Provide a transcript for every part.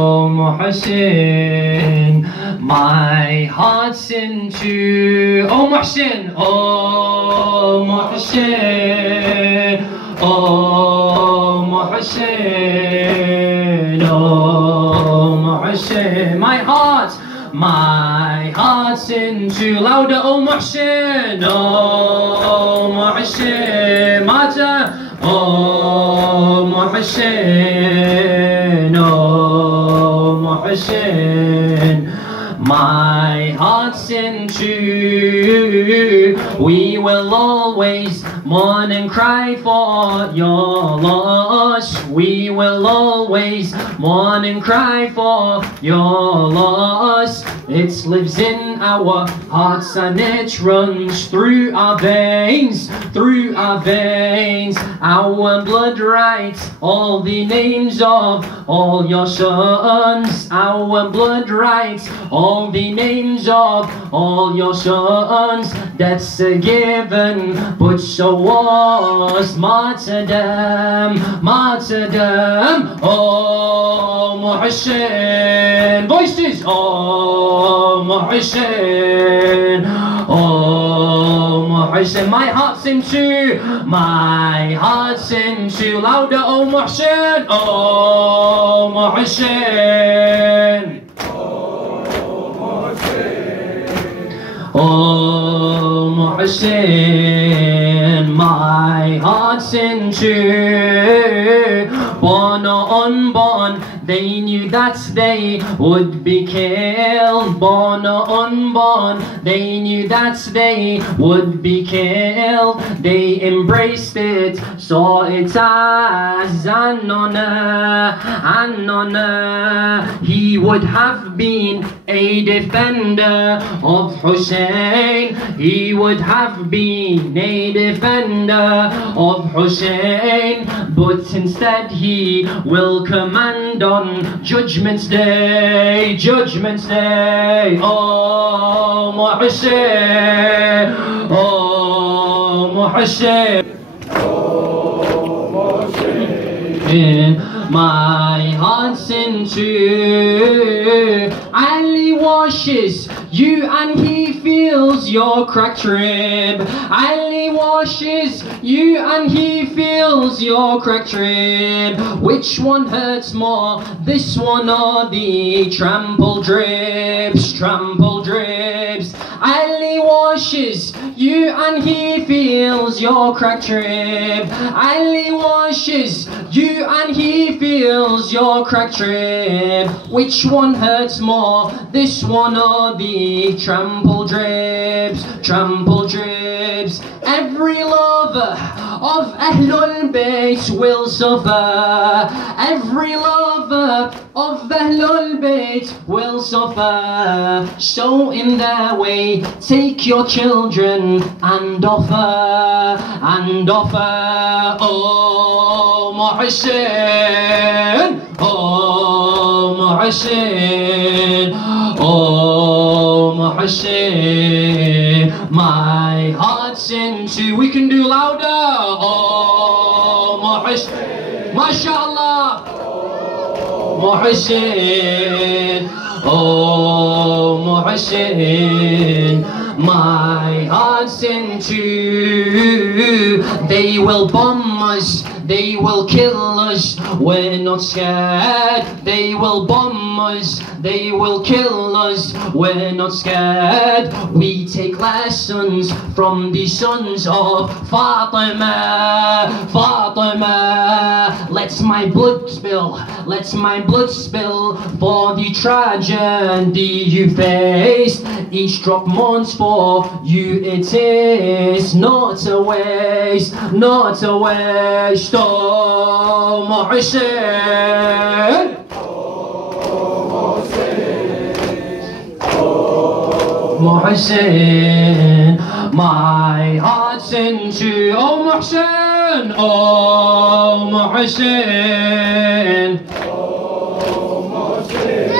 Oh Mohsin, my heart's into. Oh Mohsin, oh Mohsin, oh Mohsin, oh Mohsin, my heart's into. Louder, oh Mohsin, oh Mohsin, Mata, oh Mohsin, oh Mohsin, my heart's into. We will always mourn and cry for your loss. We will always mourn and cry for your loss. It lives in our hearts and it runs through our veins, through our veins. Our blood writes all the names of all your sons. Our blood writes all the names of all your sons. Death's a given, but so was martyrdom, martyrdom. Oh Mohsin, voices. Oh Mohsin, oh Mohsin, my heart's into, my heart's into. Louder, oh Mohsin, oh Mohsin, oh Mohsin, my heart's into. Born or unborn, they knew that they would be killed. Born or unborn, they knew that they would be killed. They embraced it, saw it as an honor, an honor. He would have been a defender of Hussein. He would have been a defender of Hussein. But instead he will command on Judgment Day, Judgment Day. Oh Mohsin, oh Mohsin, oh Mohsin, my heart's into. Ali washes you and he feels your cracked rib. Ali washes you and he feels your cracked rib. Which one hurts more, this one or the trampled drips, trampled drips? Ali washes you and he feels your cracked rib. Ali washes you and he feels your cracked rib. Which one hurts more, this one or the trampled drips, trampled drips? Every lover of Ahlul Bayt will suffer. Every lover of Ahlul Bayt will suffer. So in their way, take your children and offer, and offer. Oh Mohsin, oh Mohsin, oh Mohsin, my heart's into. We can do louder. Oh Mohsin, mashallah. Mohsin, oh Mohsin, my heart's into. They will bomb us, they will kill us, we're not scared. They will bomb us, they will kill us, we're not scared. We take lessons from the sons of Fatima, Fatima. Let my blood spill, let my blood spill for the tragedy you faced. Each drop mourns for you, it is not a waste, not a waste. Oh Mohsin, Mohsin, my heart's into. Oh Mohsin, oh Mohsin, oh Mohsin,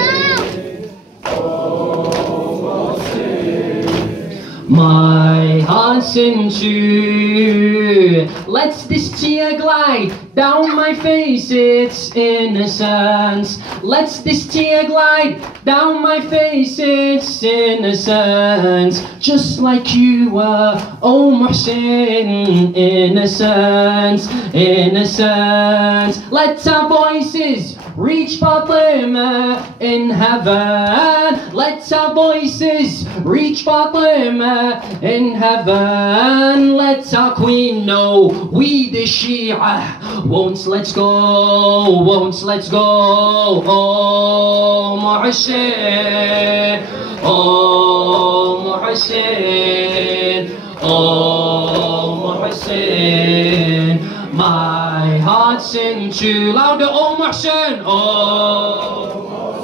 my heart's into. Let this tear glide down my face, it's innocence. Let this tear glide down my face, it's innocence. Just like you were, oh Mohsin, innocence, innocence. Let our voices reach Fatima in heaven. Let our voices reach Fatima in heaven. Let our queen know we the Shia won't let go, won't let go. Oh Mohsin, oh Mohsin, oh Mohsin. My heart's in too louder, oh Mohsin, oh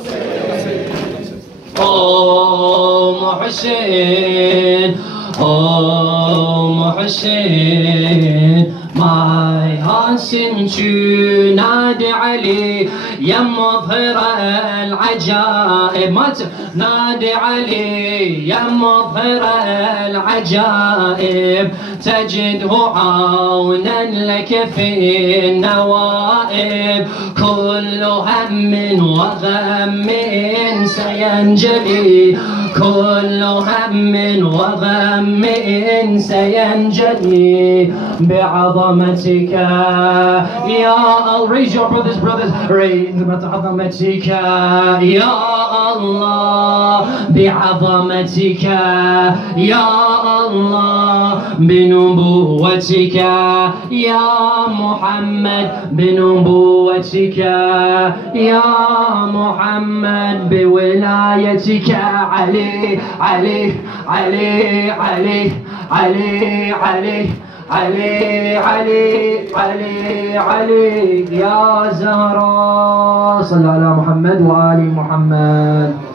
Mohsin, oh Mohsin, oh Mohsin. My heart's in tune نادي علي يا مظهر العجائب نادي علي يا مظهر العجائب تجده عونا لك في النوائب كل هم وغم سينجلي كل هم وغم سينجلي بعظمتك يا الله. Raise your brothers, raise بعظمتك يا الله بعظمتك يا الله بنبوتك يا محمد بنبوتك يا محمد بولايتك علي علي علي علي علي علي علي علي علي علي يا زهراء. صلى على محمد وآل محمد.